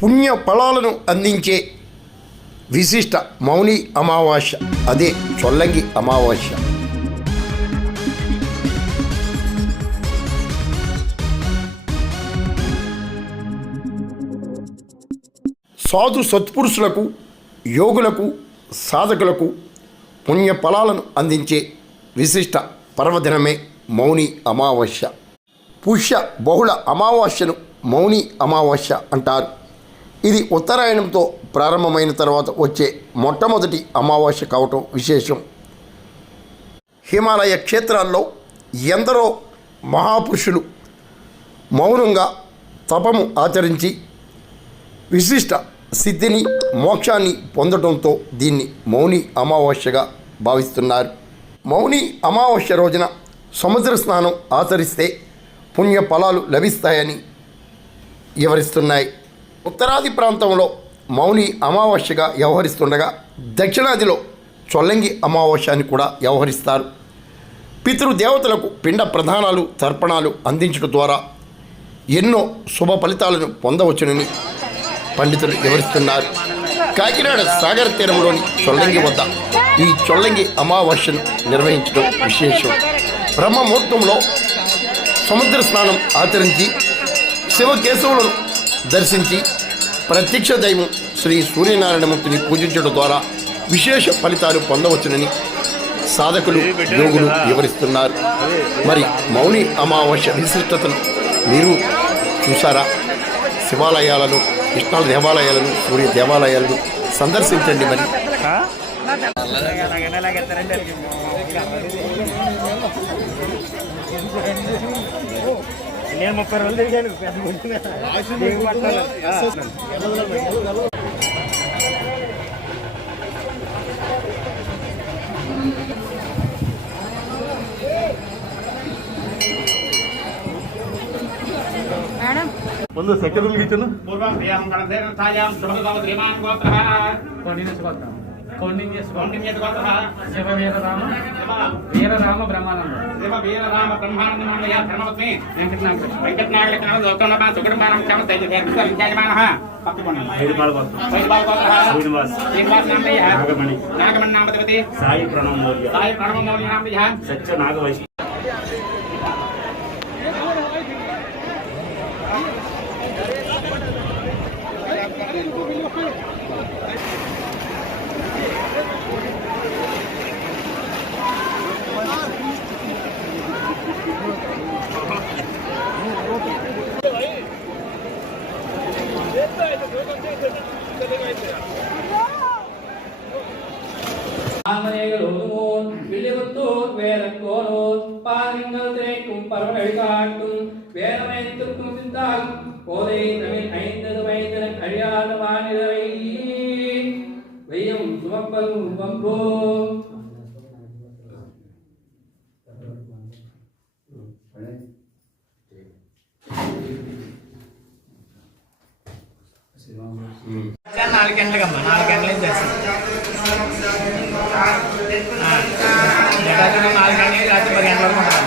పుణ్య ఫలాలను అందించే విశిష్ట మౌని అమావాస్య, అదే చొల్లంగి అమావాస్య. సాధు సత్పురుషులకు, యోగులకు, సాధకులకు పుణ్య ఫలాలను అందించే విశిష్ట పర్వదినమే మౌని అమావాస్య. పుష్య బహుళ అమావాస్యను మౌని అమావాస్య అంటారు. ఇది ఉత్తరాయణంతో ప్రారంభమైన తర్వాత వచ్చే మొట్టమొదటి అమావాస్య కావటం విశేషం. హిమాలయ క్షేత్రాల్లో ఎందరో మహాపురుషులు మౌనంగా తపము ఆచరించి విశిష్ట సిద్ధిని, మోక్షాన్ని పొందడంతో దీన్ని మౌని అమావాస్యగా భావిస్తున్నారు. మౌని అమావాస్య రోజున సముద్ర స్నానం ఆచరిస్తే పుణ్య ఫలాలు లభిస్తాయని వివరిస్తున్నాయి. ఉత్తరాది ప్రాంతంలో మౌని అమావాస్యగా వ్యవహరిస్తుండగా దక్షిణాదిలో చొల్లంగి అమావాస్య అని కూడా వ్యవహరిస్తారు. పితృదేవతలకు పిండ ప్రదానాలు, తర్పణాలు అందించడం ద్వారా ఎన్నో శుభ ఫలితాలను పొందవచ్చునని పండితులు వివరిస్తున్నారు. కాకినాడ సాగర తీరంలోని చొల్లంగి వద్ద ఈ చొల్లంగి అమావాస్యను నిర్వహించడం విశేషం. బ్రహ్మముహూర్తంలో సముద్ర స్నానం ఆచరించి శివకేశవులను దర్శించి ప్రత్యక్ష దైవం శ్రీ సూర్యనారాయణమూర్తిని పూజించడం ద్వారా విశేష ఫలితాలు పొందవచ్చునని సాధకులు, యోగులు వివరిస్తున్నారు. మరి మౌని అమావాస్య విశిష్టతను మీరు చూసారా? శివాలయాలను, కృష్ణాల దేవాలయాలను, సూర్య దేవాలయాలను సందర్శించండి. మరి నేను 30 రోజులు తిరిగాను. ముందు సెక్రటరీకి ఇచ్చాను. వీరరామ బ్రహ్మానంద సాయి ప్రణవ్ మౌర్య, సత్య నాగవైష్ణవ. నాలుగు గంటలకమ్మా, 4 గంటల నుంచి చేస్తాం. 4 గంటల రాత్రి 10 గంటల వరకు ఉంటాం.